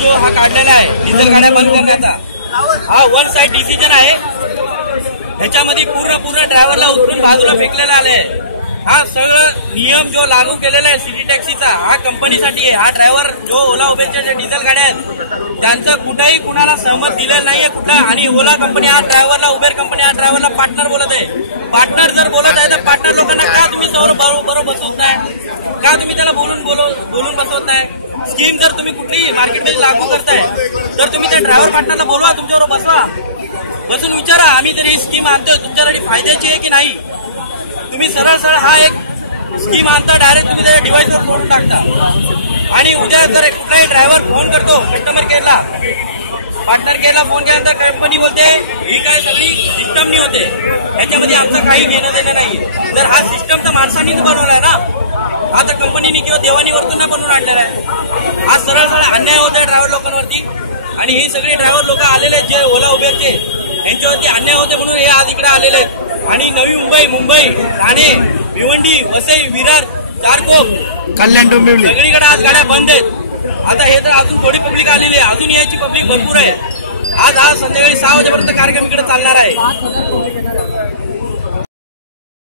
जो हा काढलेला आहे डिझेल गाड्या बंद करण्याचा हा वन साइड डिसिजन आहे। ह्याच्यामध्ये पूर्ण ड्रायव्हरला उचलून बाजूला फेकलेला आले। हा सगळं नियम जो लागू केलेला आहे सिटी टॅक्सीचा हा कंपनीसाठी आहे। हा ड्रायव्हर जो ओला उबेरच्या जे डिझेल गाड्या आहेत त्यांचं कुठेही कुणाला सहमत दिलेलं नाहीये कुठं। आणि ओला कंपनी हा ड्रायव्हरला उबेर कंपनी हा ड्रायव्हरला पार्टनर बोलत आहे। पार्टनर जर बोलत आहे तर पार्टनर लोकांना का तुम्ही बरोबर बसवत नाही, का तुम्ही त्याला बोलून बसवत नाही। स्कीम जर तुम्ही कुठली मार्केटमध्ये लागू करताय तर तुम्ही त्या ड्रायव्हर पार्टनरला बोलवा, तुमच्याबरोबर बसून विचारा आम्ही जर ही स्कीम आणतोय तुमच्यासाठी फायद्याची आहे की नाही। तुम्ही सरळ हा एक स्कीम आणता डायरेक्ट तुम्ही त्या डिव्हाइसवर सोडून टाकता। आणि उद्या जर कुठलाही ड्रायव्हर फोन करतो कस्टमर केअरला, पार्टनर केअरला फोन केल्यानंतर कंपनी बोलते ही काय सगळी सिस्टमनी होते, याच्यामध्ये आमचं काही घेणं देणं नाहीये। तर हा सिस्टम तर माणसांनीच बनवला ना, हा तर कंपनीने किंवा देवानी वरतून नाही बनवून आणलेला आहे। हा सरळ अन्याय होतोय ड्रायव्हर लोकांवरती। आणि हे सगळे ड्रायव्हर लोक आलेले जे ओला उबेरचे यांच्यावरती अन्याय होते म्हणून हे आज इकडे आलेले आहेत। आणि नवी मुंबई ठाणे भिवंडी वसई विरार चारकोप कल्याण डोंबिवली सगळीकडे आज गाड्या बंद आहेत। आता हे तर अजून थोडी पब्लिक आलेली आहे, अजून याची पब्लिक भरपूर आहे। आज संध्याकाळी 6 वाजेपर्यंत कार्यक्रम इकडे चालणार आहे।